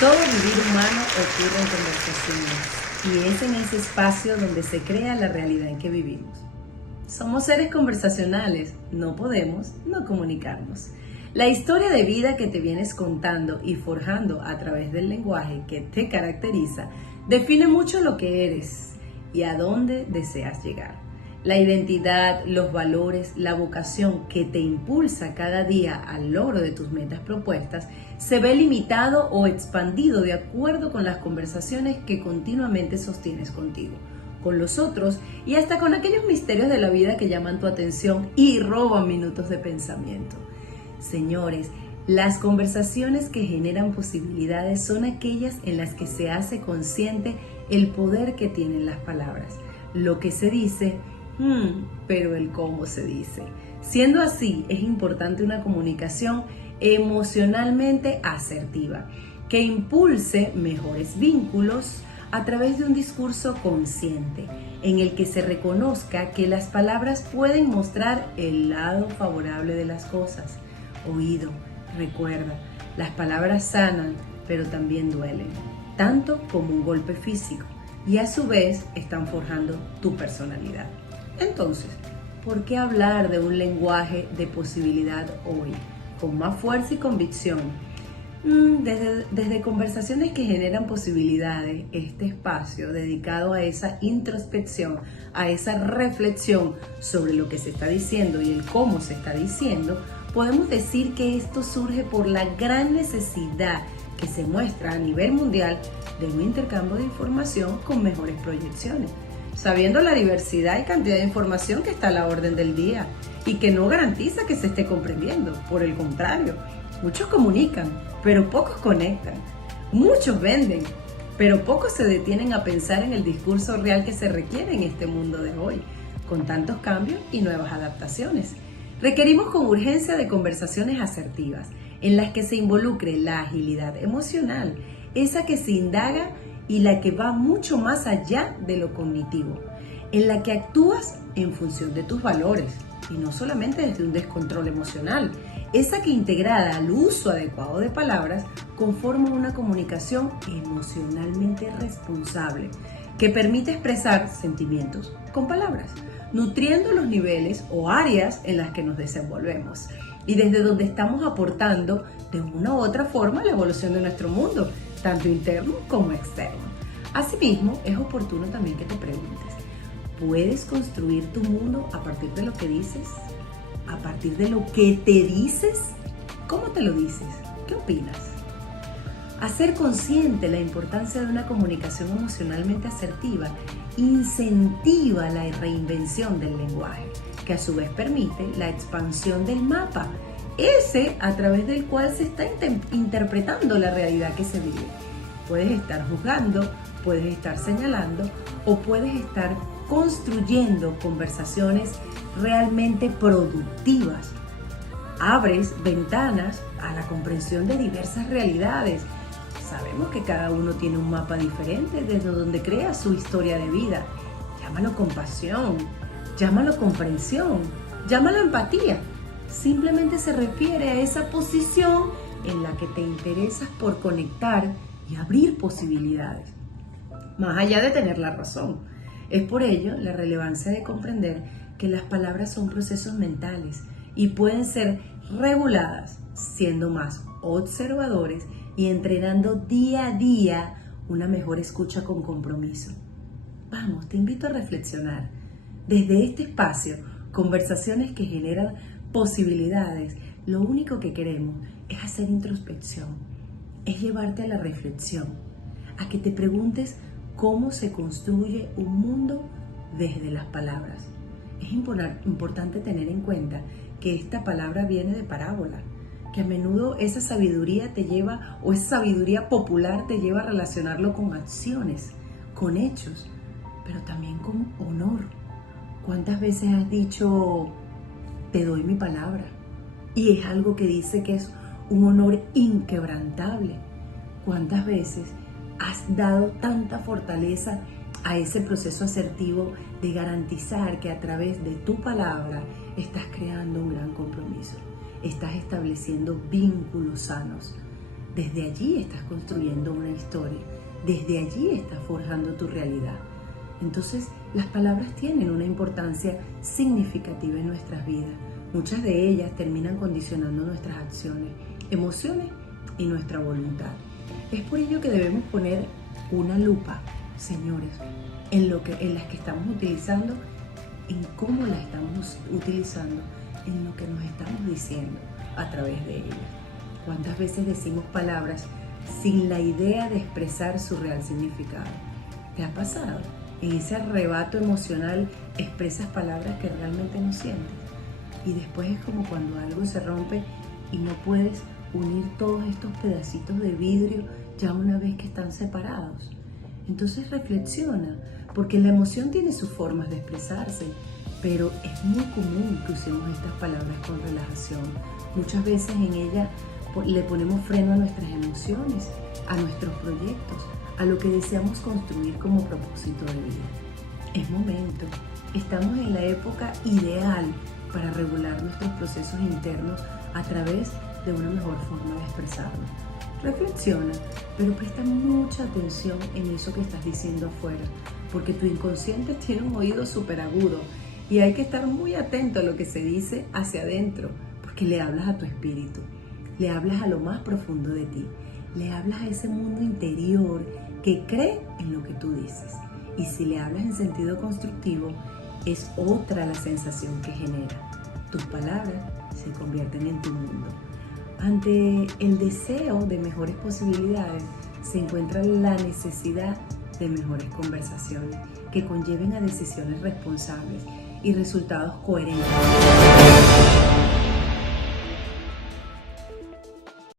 Todo vivir humano ocurre en conversaciones y es en ese espacio donde se crea la realidad en que vivimos. Somos seres conversacionales, no podemos no comunicarnos. La historia de vida que te vienes contando y forjando a través del lenguaje que te caracteriza define mucho lo que eres y a dónde deseas llegar. La identidad, los valores, la vocación que te impulsa cada día al logro de tus metas propuestas se ve limitado o expandido de acuerdo con las conversaciones que continuamente sostienes contigo, con los otros y hasta con aquellos misterios de la vida que llaman tu atención y roban minutos de pensamiento. Señores, las conversaciones que generan posibilidades son aquellas en las que se hace consciente el poder que tienen las palabras, lo que se dice, pero el cómo se dice. Siendo así, es importante una comunicación emocionalmente asertiva, que impulse mejores vínculos a través de un discurso consciente, en el que se reconozca que las palabras pueden mostrar el lado favorable de las cosas. Oído, recuerda, las palabras sanan, pero también duelen, tanto como un golpe físico, y a su vez están forjando tu personalidad. Entonces, ¿por qué hablar de un lenguaje de posibilidad hoy, con más fuerza y convicción? Desde conversaciones que generan posibilidades, este espacio dedicado a esa introspección, a esa reflexión sobre lo que se está diciendo y el cómo se está diciendo, podemos decir que esto surge por la gran necesidad que se muestra a nivel mundial de un intercambio de información con mejores proyecciones, sabiendo la diversidad y cantidad de información que está a la orden del día y que no garantiza que se esté comprendiendo. Por el contrario, muchos comunican, pero pocos conectan. Muchos venden, pero pocos se detienen a pensar en el discurso real que se requiere en este mundo de hoy, con tantos cambios y nuevas adaptaciones. Requerimos con urgencia de conversaciones asertivas, en las que se involucre la agilidad emocional, esa que se indaga y la que va mucho más allá de lo cognitivo, en la que actúas en función de tus valores y no solamente desde un descontrol emocional, esa que integrada al uso adecuado de palabras conforma una comunicación emocionalmente responsable que permite expresar sentimientos con palabras, nutriendo los niveles o áreas en las que nos desenvolvemos y desde donde estamos aportando de una u otra forma la evolución de nuestro mundo, tanto interno como externo. Asimismo, es oportuno también que te preguntes, ¿puedes construir tu mundo a partir de lo que dices? ¿A partir de lo que te dices? ¿Cómo te lo dices? ¿Qué opinas? Hacer consciente la importancia de una comunicación emocionalmente asertiva incentiva la reinvención del lenguaje, que a su vez permite la expansión del mapa, ese a través del cual se está interpretando la realidad que se vive. Puedes estar juzgando, puedes estar señalando o puedes estar construyendo conversaciones realmente productivas. Abres ventanas a la comprensión de diversas realidades. Sabemos que cada uno tiene un mapa diferente desde donde crea su historia de vida. Llámalo compasión, llámalo comprensión, llámalo empatía. Simplemente se refiere a esa posición en la que te interesas por conectar y abrir posibilidades, más allá de tener la razón. Es por ello la relevancia de comprender que las palabras son procesos mentales y pueden ser reguladas siendo más observadores y entrenando día a día una mejor escucha con compromiso. Vamos, te invito a reflexionar. Desde este espacio, conversaciones que generan posibilidades, lo único que queremos es hacer introspección, es llevarte a la reflexión, a que te preguntes cómo se construye un mundo desde las palabras. Es importante tener en cuenta que esta palabra viene de parábola, que a menudo esa sabiduría te lleva, o esa sabiduría popular te lleva a relacionarlo con acciones, con hechos, pero también con honor. ¿Cuántas veces has dicho, te doy mi palabra? Y es algo que dice que es un honor inquebrantable. ¿Cuántas veces has dado tanta fortaleza a ese proceso asertivo de garantizar que a través de tu palabra estás creando un gran compromiso? Estás estableciendo vínculos sanos, Desde allí estás construyendo una historia, desde allí estás forjando tu realidad. Entonces, las palabras tienen una importancia significativa en nuestras vidas. Muchas de ellas terminan condicionando nuestras acciones, emociones y nuestra voluntad. Es por ello que debemos poner una lupa, señores, en las que estamos utilizando, en cómo las estamos utilizando, en lo que nos estamos diciendo a través de ellas. ¿Cuántas veces decimos palabras sin la idea de expresar su real significado? ¿Te ha pasado? En ese arrebato emocional expresas palabras que realmente no sientes. Y después es como cuando algo se rompe y no puedes unir todos estos pedacitos de vidrio ya una vez que están separados. Entonces reflexiona, porque la emoción tiene sus formas de expresarse, pero es muy común que usemos estas palabras con relajación. Muchas veces en ella le ponemos freno a nuestras emociones, a nuestros proyectos, a lo que deseamos construir como propósito de vida. Es momento, estamos en la época ideal para regular nuestros procesos internos a través de una mejor forma de expresarnos. Reflexiona, pero presta mucha atención en eso que estás diciendo afuera, porque tu inconsciente tiene un oído súper agudo y hay que estar muy atento a lo que se dice hacia adentro, porque le hablas a tu espíritu, le hablas a lo más profundo de ti, le hablas a ese mundo interior que cree en lo que tú dices. Y si le hablas en sentido constructivo, es otra la sensación que genera. Tus palabras se convierten en tu mundo. Ante el deseo de mejores posibilidades, se encuentra la necesidad de mejores conversaciones que conlleven a decisiones responsables y resultados coherentes.